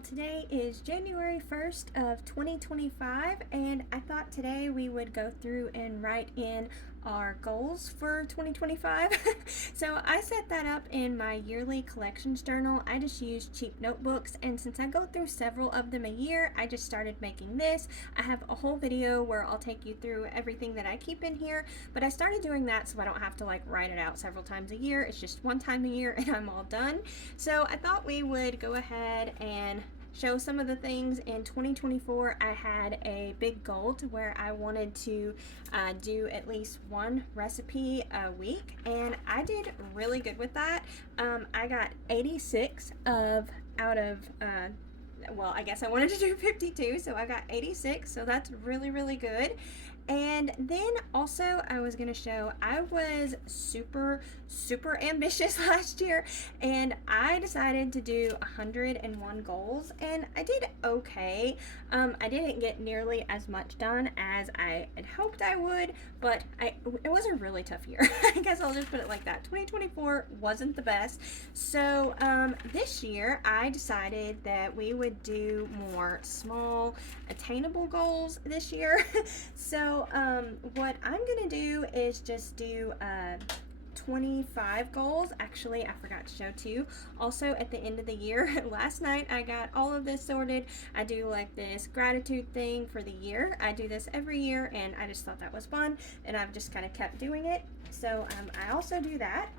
y'all. Today is January 1st of 2025, and I thought today we would go through and write in our goals for 2025. So I set that up in my yearly collections journal. I just use cheap notebooks, and since I go through several of them a year, I just started making this. I have a whole video where I'll take you through everything that I keep in here, but I started doing that so I don't have to write it out several times a year. It's just one time a year and I'm all done. So I thought we would go ahead and show some of the things in 2024. I had a big goal to where I wanted to do at least one recipe a week, and I did really good with that. I got 86 out of well, I guess I wanted to do 52, so I got 86, so that's really good. And then also I was going to show I was super ambitious last year, and I decided to do 101 goals, and I did okay. I didn't get nearly as much done as I had hoped I would, but it was a really tough year. I guess I'll just put it like that. 2024 wasn't the best. So this year I decided that we would do more small attainable goals this year. So what I'm gonna do is just do 25 goals. Actually, I forgot to show two. Also, at the end of the year, last night I got all of this sorted. I do this gratitude thing for the year. I do this every year, and I just thought that was fun, and I've just kind of kept doing it. So I also do that.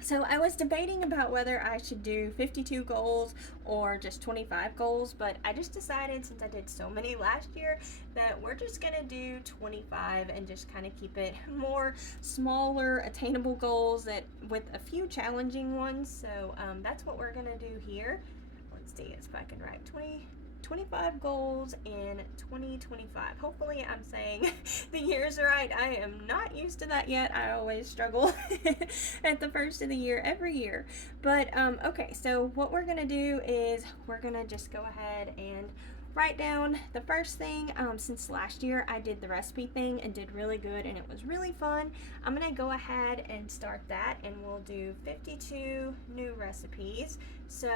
So I was debating about whether I should do 52 goals or just 25 goals, but I just decided, since I did so many last year, that we're just gonna do 25 and just kind of keep it more smaller, attainable goals that with a few challenging ones. So that's what we're gonna do here. Let's see if I can write 25 goals in 2025. Hopefully I'm saying the years right. I am not used to that yet. I always struggle at the first of the year every year. But okay, so what we're gonna do is we're gonna just go ahead and write down the first thing. Since last year I did the recipe thing and did really good, and it was really fun, I'm gonna go ahead and start that, and we'll do 52 new recipes. So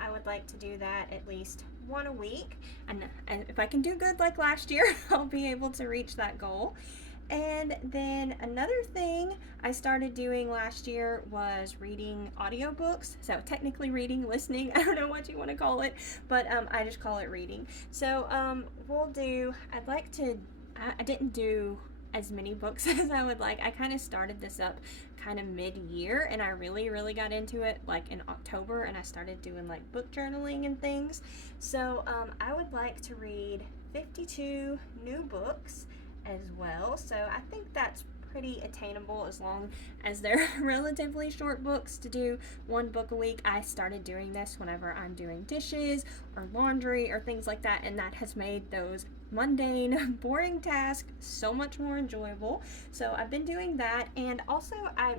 I would like to do that at least one a week, and if I can do good like last year, I'll be able to reach that goal. And then another thing I started doing last year was reading audiobooks. So technically reading, listening, I don't know what you want to call it, but I just call it reading. So I didn't do as many books as I would like. I kind of started this up kind of mid-year, and I really got into it in October, and I started doing book journaling and things. So I would like to read 52 new books as well. So I think that's pretty attainable as long as they're relatively short books. To do one book a week, I started doing this whenever I'm doing dishes or laundry or things like that, and that has made those mundane, boring tasks so much more enjoyable. So I've been doing that. And also I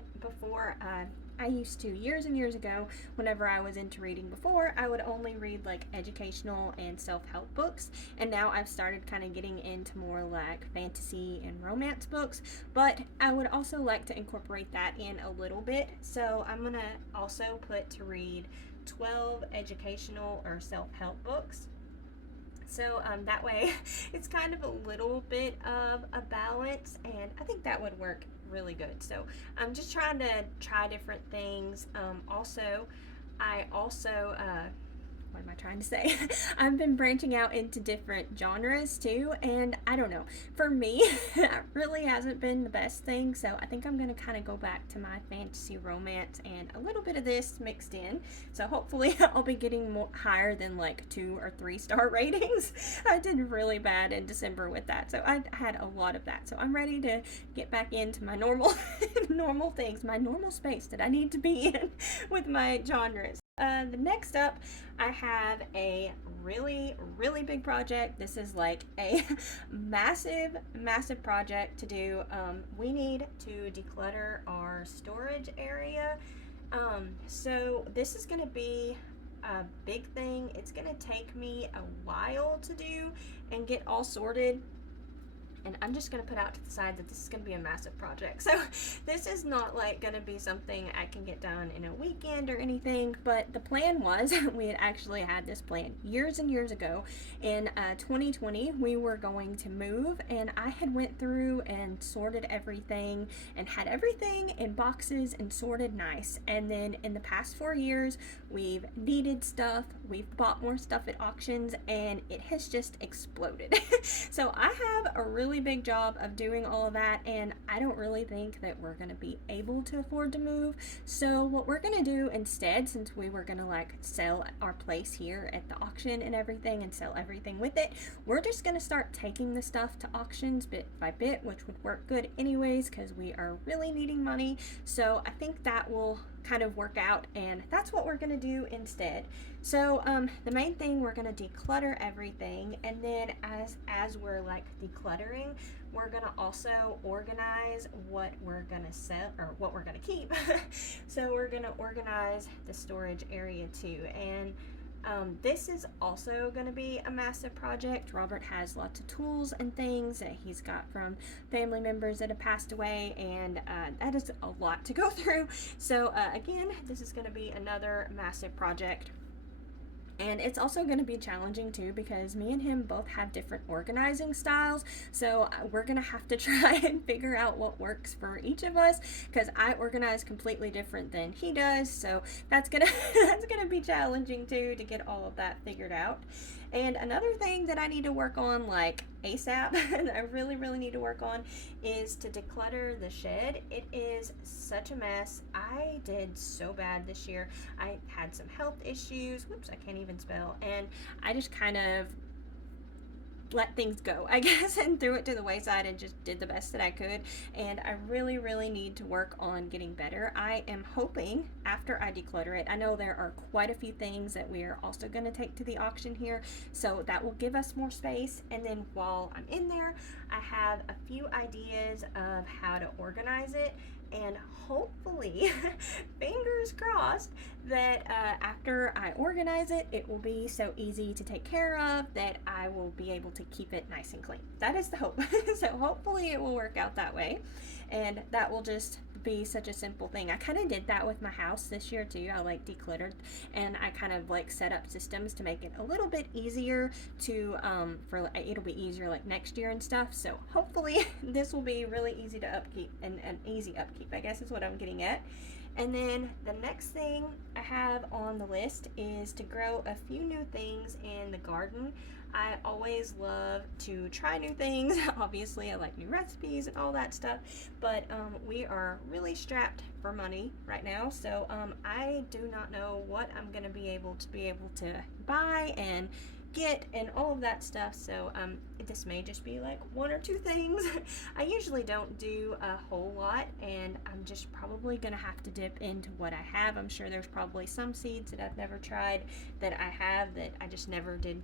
used to, years and years ago, whenever I was into reading before, I would only read educational and self-help books, and now I've started kind of getting into more fantasy and romance books, but I would also like to incorporate that in a little bit. So I'm gonna also put to read 12 educational or self-help books. So that way it's kind of a little bit of a balance, and I think that would work really good. So I'm just trying to try different things. What am I trying to say? I've been branching out into different genres too, and I don't know, for me that really hasn't been the best thing. So I think I'm gonna kind of go back to my fantasy romance and a little bit of this mixed in. So hopefully I'll be getting more higher than 2 or 3 star ratings. I did really bad in December with that, so I had a lot of that. So I'm ready to get back into my normal things, my normal space that I need to be in with my genres. The next up, I have a really big project. This is a massive project to do. We need to declutter our storage area. So this is going to be a big thing. It's going to take me a while to do and get all sorted and I'm just going to put out to the side that this is going to be a massive project. So this is not like going to be something I can get done in a weekend or anything, but the plan was we had actually had this plan years and years ago. In 2020 we were going to move, and I had went through and sorted everything and had everything in boxes and sorted nice. And then in the past 4 years we've needed stuff, we've bought more stuff at auctions, and it has just exploded. So I have a really big job of doing all of that, and I don't really think that we're going to be able to afford to move. So what we're going to do instead, since we were going to like sell our place here at the auction and everything and sell everything with it, we're just going to start taking the stuff to auctions bit by bit, which would work good anyways because we are really needing money. So I think that will kind of work out, and that's what we're going to do instead. So the main thing, we're going to declutter everything, and then as we're like decluttering, we're going to also organize what we're going to sell or what we're going to keep. So we're going to organize the storage area too, and this is also going to be a massive project. Robert has lots of tools and things that he's got from family members that have passed away, and that is a lot to go through. So again, this is going to be another massive project. And it's also going to be challenging too because me and him both have different organizing styles. So we're going to have to try and figure out what works for each of us, because I organize completely different than he does. So that's going to that's going to be challenging too, to get all of that figured out. And another thing that I need to work on like ASAP that I really need to work on is to declutter the shed. It is such a mess. I did so bad this year. I had some health issues. Whoops, I can't even spell. And I just kind of let things go, I guess, and threw it to the wayside and just did the best that I could. And I really need to work on getting better. I am hoping after I declutter it, I know there are quite a few things that we are also going to take to the auction here, so that will give us more space. And then while I'm in there, I have a few ideas of how to organize it, and hopefully fingers crossed that after I organize it, it will be so easy to take care of that I will be able to keep it nice and clean. That is the hope. So hopefully it will work out that way, and that will just be such a simple thing. I kind of did that with my house this year too. I like decluttered, and I kind of like set up systems to make it a little bit easier to it'll be easier like next year and stuff. So hopefully this will be really easy to upkeep, and an easy upkeep, I guess is what I'm getting at. And then the next thing I have on the list is to grow a few new things in the garden. I always love to try new things. Obviously, I like new recipes and all that stuff, but we are really strapped for money right now, so I do not know what I'm going to be able to buy and get and all of that stuff. So this may just be like one or two things. I usually don't do a whole lot, and I'm just probably gonna have to dip into what I have. I'm sure there's probably some seeds that I've never tried that I have that I just never did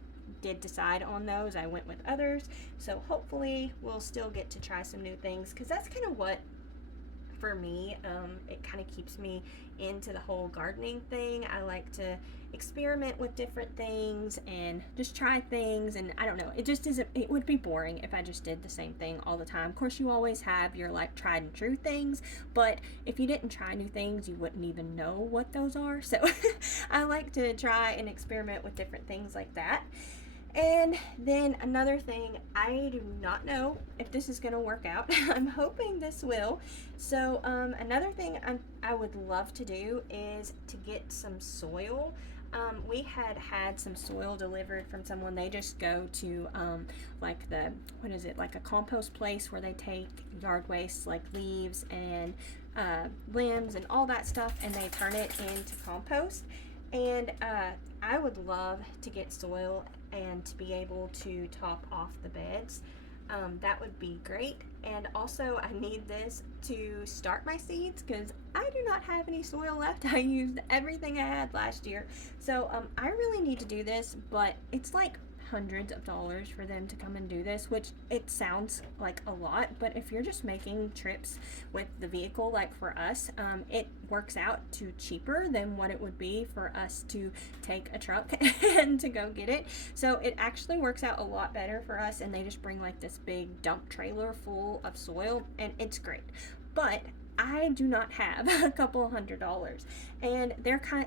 decide on those. I went with others, so hopefully we'll still get to try some new things, because that's kind of what, for me, it kind of keeps me into the whole gardening thing. I like to experiment with different things and just try things, and I don't know, it just isn't, it would be boring if I just did the same thing all the time. Of course, you always have your like tried and true things, but if you didn't try new things, you wouldn't even know what those are. So I like to try and experiment with different things like that. And then another thing, I do not know if this is going to work out. I'm hoping this will. So another thing I would love to do is to get some soil. We had some soil delivered from someone. They just go to like like a compost place where they take yard waste like leaves and limbs and all that stuff, and they turn it into compost. And I would love to get soil and to be able to top off the beds. That would be great. And also I need this to start my seeds, because I do not have any soil left. I used everything I had last year. So I really need to do this, but it's like hundreds of dollars for them to come and do this, which it sounds like a lot, but if you're just making trips with the vehicle, like for us, it works out to cheaper than what it would be for us to take a truck and to go get it. So it actually works out a lot better for us, and they just bring like this big dump trailer full of soil, and it's great. But I do not have a couple $100, and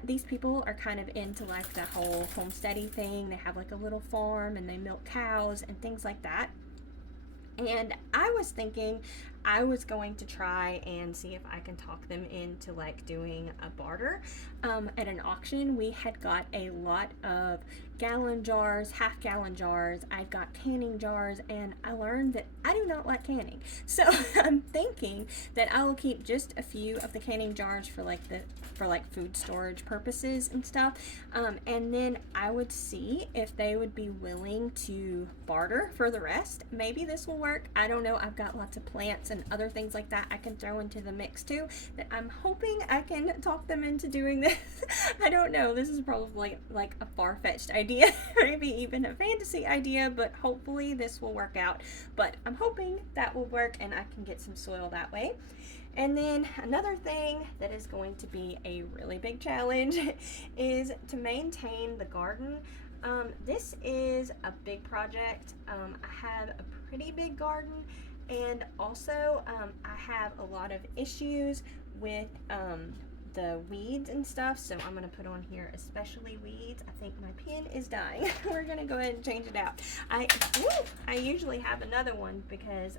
these people are kind of into like the whole homesteading thing. They have like a little farm and they milk cows and things like that. And I was thinking I was going to try and see if I can talk them into like doing a barter at an auction. We had got a lot of gallon jars, half-gallon jars. I've got canning jars, and I learned that I do not like canning. So I'm thinking that I will keep just a few of the canning jars for like food storage purposes and stuff. And then I would see if they would be willing to barter for the rest. Maybe this will work. I don't know. I've got lots of plants and other things like that I can throw into the mix too, that I'm hoping I can talk them into doing this. I don't know. This is probably like a far-fetched idea, maybe even a fantasy idea, but hopefully this will work out. But I'm hoping that will work and I can get some soil that way. And then another thing that is going to be a really big challenge is to maintain the garden. This is a big project. I have a pretty big garden, and also I have a lot of issues with the weeds and stuff, so I'm going to put on here especially weeds. I think my pen is dying. We're going to go ahead and change it out. I usually have another one because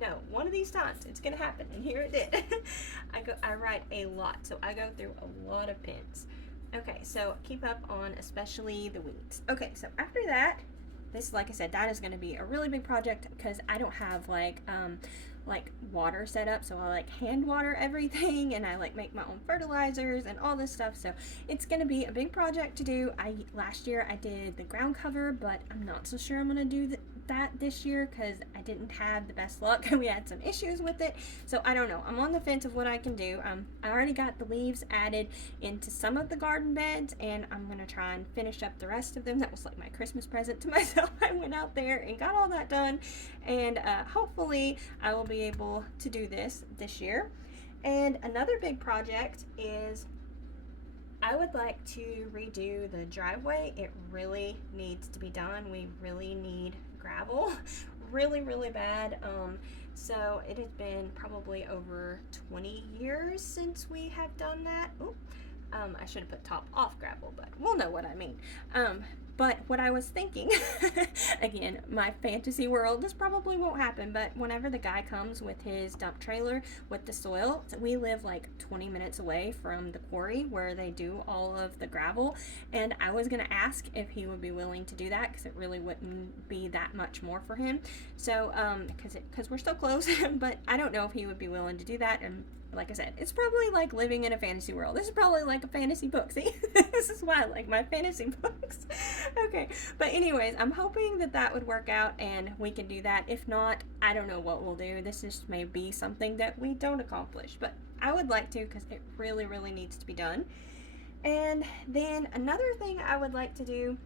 no, one of these times it's gonna happen, and here it did. I write a lot, so I go through a lot of pens. Okay, so keep up on especially the weeds. Okay, so after that, this, like I said, that is gonna be a really big project because I don't have like water set up, so I like hand water everything, and I like make my own fertilizers and all this stuff. So it's gonna be a big project to do. Last year I did the ground cover, but I'm not so sure I'm gonna do that this year because I didn't have the best luck. We had some issues with it, so I don't know. I'm on the fence of what I can do. I already got the leaves added into some of the garden beds, and I'm gonna try and finish up the rest of them. That was like my Christmas present to myself. I went out there and got all that done, and hopefully I will be able to do this year. And another big project is I would like to redo the driveway. It really needs to be done. We really need gravel really bad. So it has been probably over 20 years since we have done that. Ooh, I should have put top off gravel, but we'll know what I mean. But what I was thinking, again, my fantasy world, this probably won't happen, but whenever the guy comes with his dump trailer with the soil, we live like 20 minutes away from the quarry where they do all of the gravel, and I was going to ask if he would be willing to do that because it really wouldn't be that much more for him. So, because we're so close, but I don't know if he would be willing to do that. And like I said, it's probably like living in a fantasy world. This is probably like a fantasy book. See, this is why I like my fantasy books. Okay, but anyways, I'm hoping that would work out and we can do that. If not, I don't know what we'll do. This just may be something that we don't accomplish, but I would like to because it really needs to be done. And then another thing I would like to do,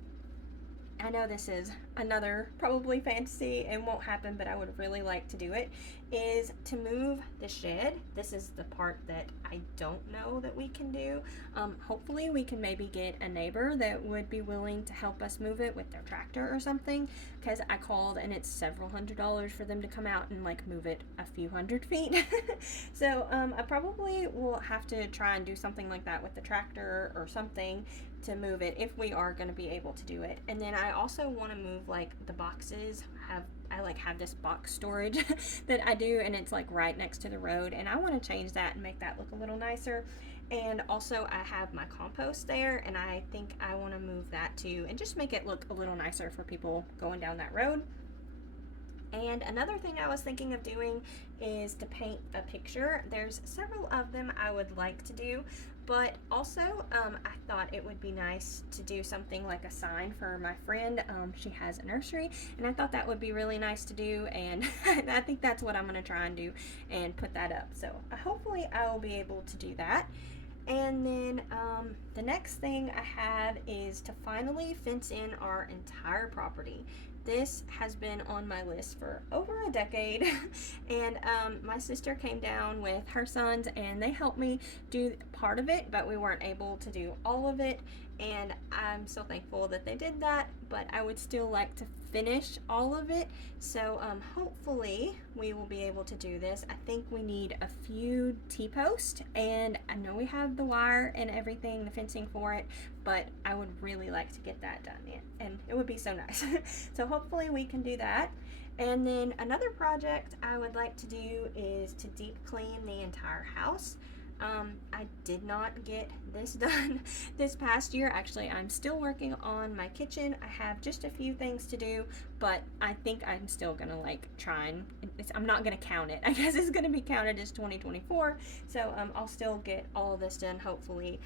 I know this is another probably fantasy and won't happen, but I would really like to do it, is to move the shed. This is the part that I don't know that we can do. Hopefully we can maybe get a neighbor that would be willing to help us move it with their tractor or something, because I called and it's several $100s for them to come out and like move it a few 100 feet. So I probably will have to try and do something like that with the tractor or something to move it if we are going to be able to do it. And then I also want to move like the boxes. I have this box storage that I do, and it's like right next to the road, and I want to change that and make that look a little nicer. And also I have my compost there, and I think I want to move that too and just make it look a little nicer for people going down that road. And another thing I was thinking of doing is to paint a picture. There's several of them I would like to do, but also I thought it would be nice to do something like a sign for my friend. She has a nursery, and I thought that would be really nice to do, and I think that's what I'm going to try and do and put that up. So hopefully I will be able to do that. And then the next thing I have is to finally fence in our entire property. This has been on my list for over a decade, and my sister came down with her sons and they helped me do part of it, but we weren't able to do all of it. And I'm so thankful that they did that, but I would still like to finish all of it. So hopefully we will be able to do this. I think we need a few T-posts, and I know we have the wire and everything, the fencing for it, but I would really like to get that done, and it would be so nice. So hopefully we can do that. And then another project I would like to do is to deep clean the entire house. I did not get this done this past year. Actually, I'm still working on my kitchen. I have just a few things to do, but I think I'm still gonna like try and I'm not gonna count it. I guess it's gonna be counted as 2024. So I'll still get all of this done hopefully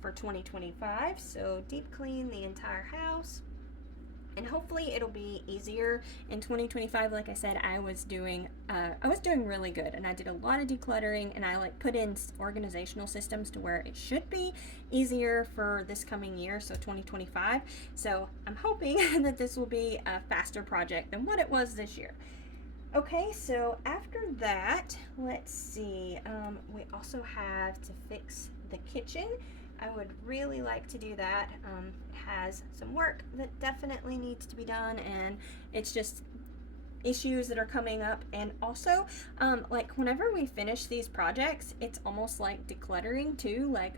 for 2025. So deep clean the entire house. And hopefully it'll be easier in 2025. Like I said, I was doing really good, and I did a lot of decluttering, and I like put in organizational systems to where it should be easier for this coming year, so 2025. So I'm hoping that this will be a faster project than what it was this year. Okay, so after that, let's see, we also have to fix the kitchen. I would really like to do that. It has some work that definitely needs to be done, and it's just issues that are coming up. And also like whenever we finish these projects, it's almost like decluttering too. Like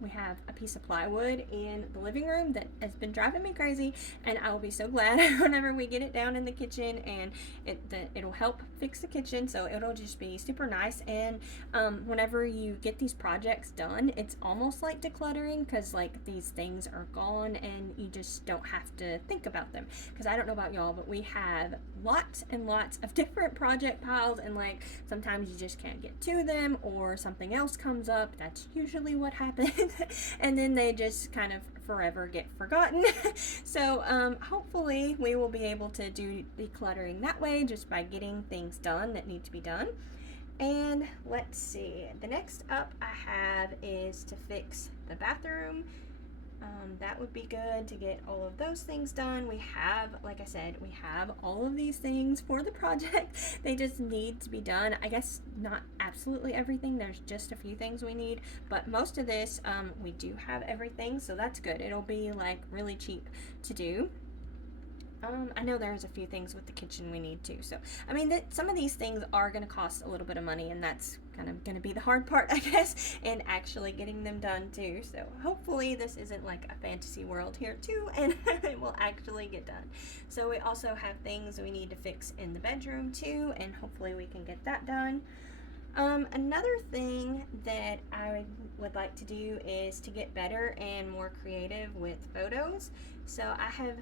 we have a piece of plywood in the living room that has been driving me crazy, and I will be so glad whenever we get it down in the kitchen, and it'll help fix the kitchen, so it'll just be super nice. And whenever you get these projects done, it's almost like decluttering, because like these things are gone and you just don't have to think about them. Because I don't know about y'all, but we have lots and lots of different project piles, and like sometimes you just can't get to them, or something else comes up. That's usually what happens. And then they just kind of forever get forgotten. So hopefully we will be able to do decluttering that way, just by getting things done that need to be done. And let's see, the next up I have is to fix the bathroom. That would be good to get all of those things done. We have, like I said, we have all of these things for the project. They just need to be done. I guess not absolutely everything. There's just a few things we need, but most of this, we do have everything, so that's good. It'll be like really cheap to do. I know there's a few things with the kitchen we need too. So, I mean, some of these things are going to cost a little bit of money, and that's kind of going to be the hard part, I guess, in actually getting them done too. So, hopefully this isn't like a fantasy world here too, and it will actually get done. So, we also have things we need to fix in the bedroom too, and hopefully we can get that done. Another thing that I would like to do is to get better and more creative with photos. So, I have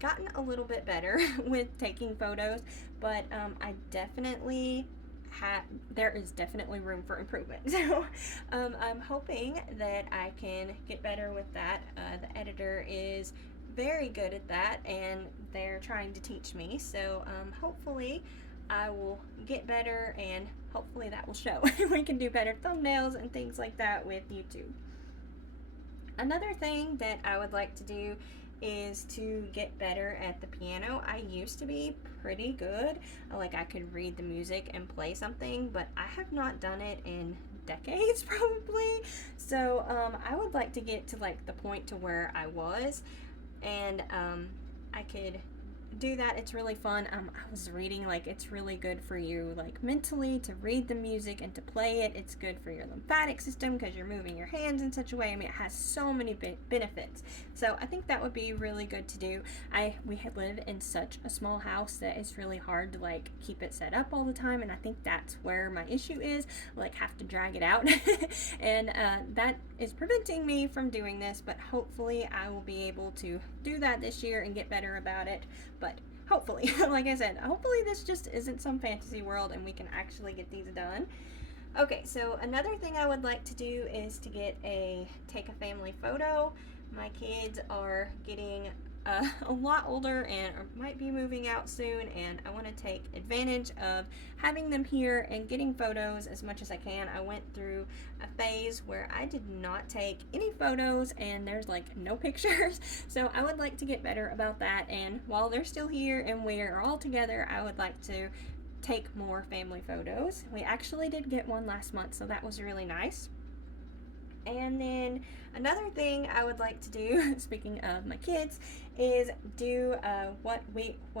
gotten a little bit better with taking photos, but I definitely there is definitely room for improvement. So I'm hoping that I can get better with that. The editor is very good at that, and they're trying to teach me, so hopefully I will get better, and hopefully that will show. We can do better thumbnails and things like that with YouTube. Another thing that I would like to do is to get better at the piano. I used to be pretty good. Like I could read the music and play something, but I have not done it in decades probably. So I would like to get to like the point to where I was, and I could do that. It's really fun. I was reading like it's really good for you like mentally to read the music and to play it. It's good for your lymphatic system because you're moving your hands in such a way. I mean, it has so many benefits. So I think that would be really good to do. We live in such a small house that it's really hard to like keep it set up all the time, and I think that's where my issue is. Like have to drag it out, and that is preventing me from doing this. But hopefully I will be able to do that this year and get better about it. But hopefully, like I said, hopefully this just isn't some fantasy world and we can actually get these done. Okay, so another thing I would like to do is to take a family photo. My kids are getting a lot older and might be moving out soon, and I want to take advantage of having them here and getting photos as much as I can. I went through a phase where I did not take any photos and there's like no pictures, so I would like to get better about that, and while they're still here and we are all together, I would like to take more family photos. We actually did get one last month, so that was really nice. And then another thing I would like to do, speaking of my kids, is do what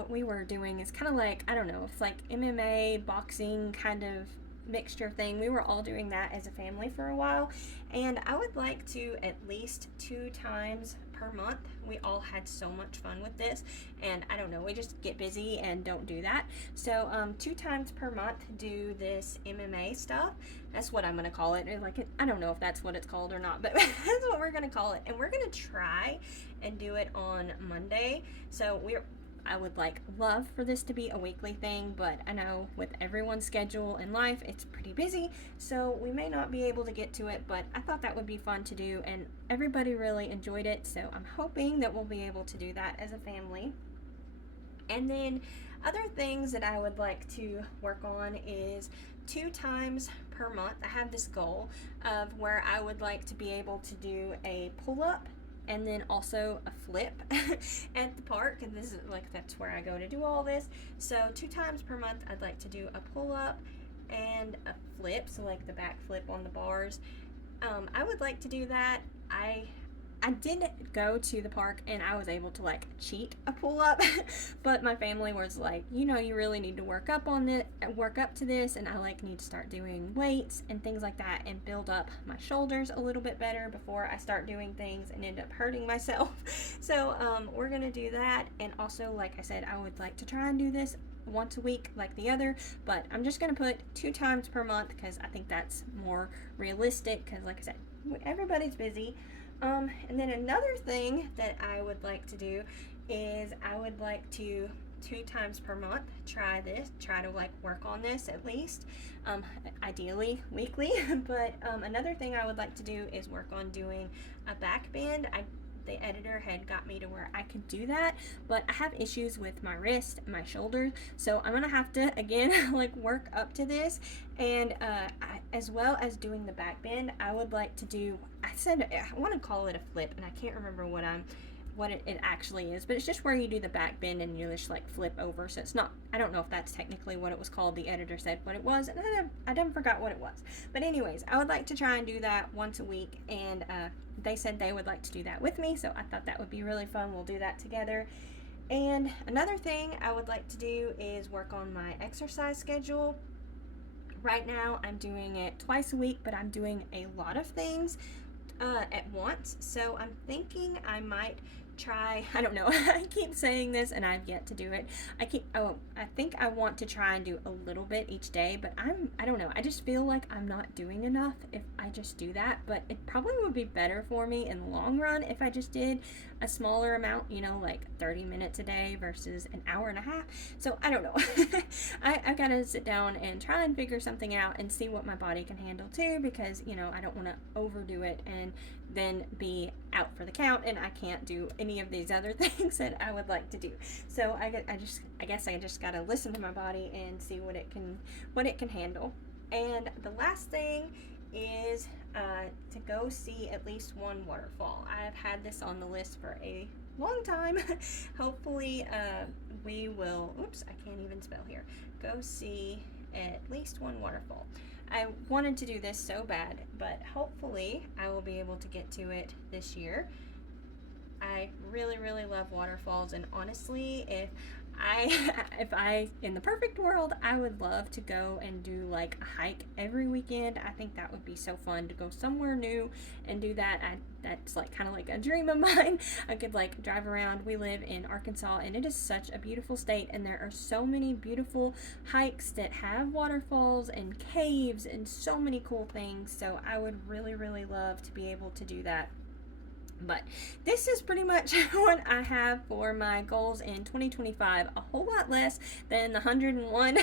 we were doing is kind of like, I don't know, it's like MMA, boxing kind of mixture thing. We were all doing that as a family for a while, and I would like to at least 2 times per month. We all had so much fun with this, and I don't know, we just get busy and don't do that. So 2 times per month do this MMA stuff. That's what I'm gonna call it. I don't know if that's what it's called or not, but that's what we're gonna call it. And we're gonna try and do it on Monday. So I would love for this to be a weekly thing, but I know with everyone's schedule in life, it's pretty busy, so we may not be able to get to it, but I thought that would be fun to do, and everybody really enjoyed it, so I'm hoping that we'll be able to do that as a family. And then other things that I would like to work on is 2 times per month. I have this goal of where I would like to be able to do a pull-up and then also a flip at the park, and this is that's where I go to do all this. So 2 times per month I'd like to do a pull-up and a flip, so like the back flip on the bars. I would like to do that. I did go to the park and I was able to cheat a pull-up, but my family was like, you really need to work up to this, and I need to start doing weights and things like that and build up my shoulders a little bit better before I start doing things and end up hurting myself. So we're gonna do that, and also like I said, I would like to try and do this once a week like the other, but I'm just gonna put 2 times per month because I think that's more realistic, because like I said, everybody's busy. And then another thing that I would like to do is I would like to 2 times per month try to work on this at least, ideally weekly. But another thing I would like to do is work on doing a back bend. The editor had got me to where I could do that, but I have issues with my wrist and my shoulders, so I'm gonna have to again work up to this. And as well as doing the back bend, I would like to do, I want to call it a flip, and I can't remember what it actually is, but it's just where you do the back bend and you just flip over. So it's not, I don't know if that's technically what it was called. The editor said what it was, and I done forgot what it was. But anyways, I would like to try and do that once a week, and they said they would like to do that with me, so I thought that would be really fun. We'll do that together. And another thing I would like to do is work on my exercise schedule. Right now I'm doing it twice a week, but I'm doing a lot of things at once, so I'm thinking I might try, I don't know, I keep saying this and I've yet to do it. I think I want to try and do a little bit each day, but I don't know, I just feel like I'm not doing enough if I just do that. But it probably would be better for me in the long run if I just did a smaller amount, 30 minutes a day versus an hour and a half. So I don't know. I gotta sit down and try and figure something out and see what my body can handle too, because I don't want to overdo it and then be out for the count and I can't do any of these other things that I would like to do. So I guess I just gotta listen to my body and see what it can handle. And the last thing is to go see at least one waterfall. I've had this on the list for a long time. Hopefully we will, I can't even spell here, go see at least one waterfall. I wanted to do this so bad, but hopefully I will be able to get to it this year. I really, really love waterfalls, and honestly, if I in the perfect world, I would love to go and do a hike every weekend. I think that would be so fun to go somewhere new and do that. That's kind of a dream of mine. I could drive around. We live in Arkansas, and it is such a beautiful state, and there are so many beautiful hikes that have waterfalls and caves and so many cool things. So I would really, really love to be able to do that. But this is pretty much what I have for my goals in 2025. A whole lot less than the 101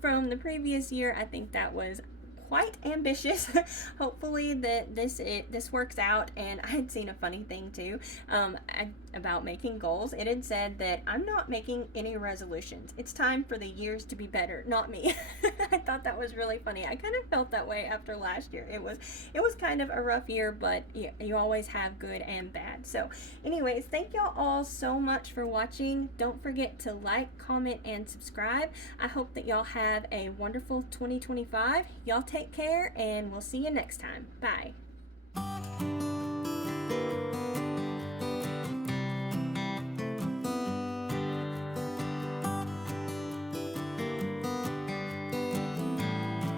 from the previous year. I think that was quite ambitious. Hopefully that this works out. And I had seen a funny thing too, about making goals. It had said that I'm not making any resolutions. It's time for the years to be better, not me. I thought that was really funny. I kind of felt that way after last year. It was kind of a rough year, but you always have good and bad. So anyways, thank y'all all so much for watching. Don't forget to like, comment, and subscribe. I hope that y'all have a wonderful 2025. Y'all take care, and we'll see you next time. Bye.